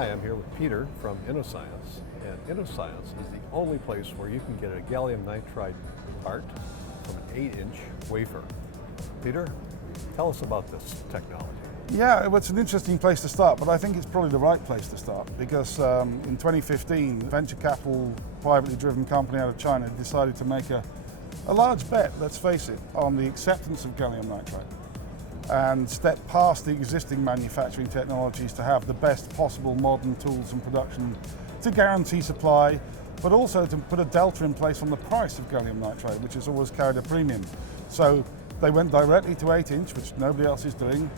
Hi, I'm here with Peter from Innoscience, and Innoscience is the only place where you can get a gallium nitride part from an 8-inch wafer. Peter, tell us about this technology. Yeah, it's an interesting place to start, but I think it's probably the right place to start because in 2015, a venture capital, privately driven company out of China decided to make a large bet, let's face it, on the acceptance of gallium nitride and step past the existing manufacturing technologies to have the best possible modern tools and production to guarantee supply, but also to put a delta in place on the price of gallium nitride, which has always carried a premium. So they went directly to 8-inch, which nobody else is doing.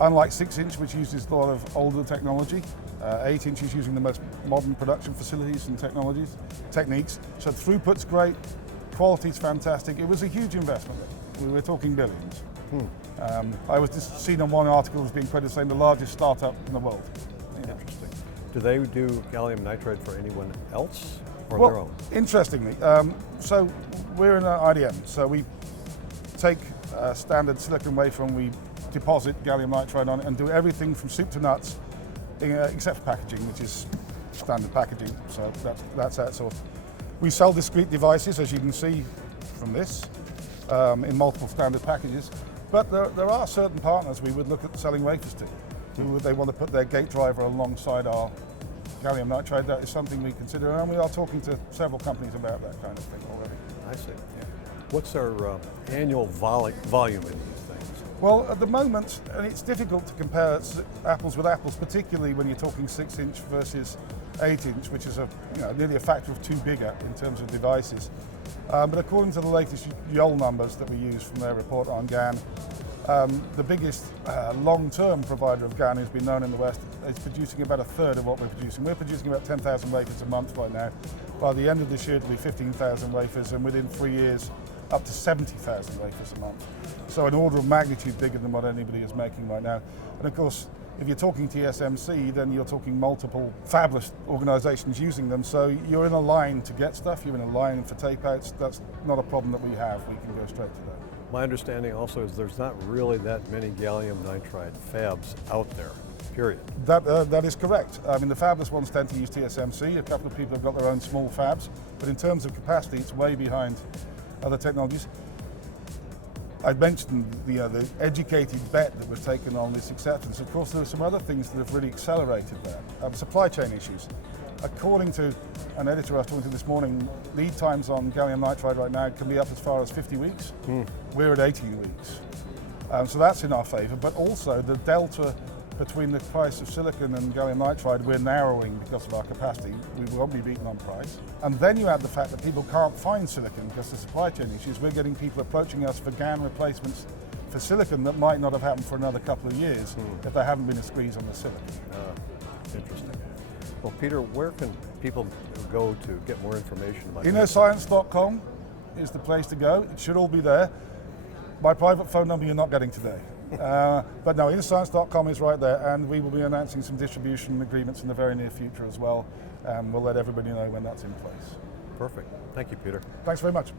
Unlike 6-inch, which uses a lot of older technology, 8-inch is using the most modern production facilities and techniques. So throughput's great, quality's fantastic. It was a huge investment. We were talking billions. I was just seen on one article as being quoted saying the largest startup in the world. Interesting. Do they do gallium nitride for anyone else or Well, their own? interestingly, so we're in an IDM, so we take a standard silicon wafer and we deposit gallium nitride on it and do everything from soup to nuts, except for packaging, which is standard packaging, so that's outsourced. We sell discrete devices, as you can see from this, in multiple standard packages, but there are certain partners we would look at selling wafers to. They want to put their gate driver alongside our gallium nitride. That is something we consider, and we are talking to several companies about that kind of thing already. I see. Yeah. What's our annual volume in these things? Well, at the moment, and it's difficult to compare apples with apples, particularly when you're talking 6-inch versus 8-inch, which is nearly a factor of 2 bigger in terms of devices. But according to the latest Yole numbers that we use from their report on GaN, the biggest long-term provider of GaN who's been known in the West is producing about a third of what we're producing. We're producing about 10,000 wafers a month right now. By the end of this year, it'll be 15,000 wafers, and within 3 years, up to 70,000 wafers a month. So an order of magnitude bigger than what anybody is making right now. And of course, if you're talking TSMC, then you're talking multiple fabless organizations using them. So you're in a line to get stuff, you're in a line for tape outs. That's not a problem that we have. We can go straight to that. My understanding also is there's not really that many gallium nitride fabs out there, period. That is correct. I mean, the fabless ones tend to use TSMC. A couple of people have got their own small fabs, but in terms of capacity, it's way behind other technologies. I mentioned the educated bet that was taken on this acceptance. Of course, there are some other things that have really accelerated that. Supply chain issues. According to an editor I was talking to this morning, lead times on gallium nitride right now can be up as far as 50 weeks. We're at 18 weeks. So that's in our favor, but also the delta between the price of silicon and gallium nitride, we're narrowing because of our capacity. We won't be beaten on price. And then you add the fact that people can't find silicon because of supply chain issues. We're getting people approaching us for GaN replacements for silicon that might not have happened for another couple of years if there haven't been a squeeze on the silicon. Interesting. Well, Peter, where can people go to get more information about Innoscience.com is the place to go. It should all be there. My private phone number you're not getting today. But no, Innoscience.com is right there, and we will be announcing some distribution agreements in the very near future as well, and we'll let everybody know when that's in place. Perfect. Thank you, Peter. Thanks very much.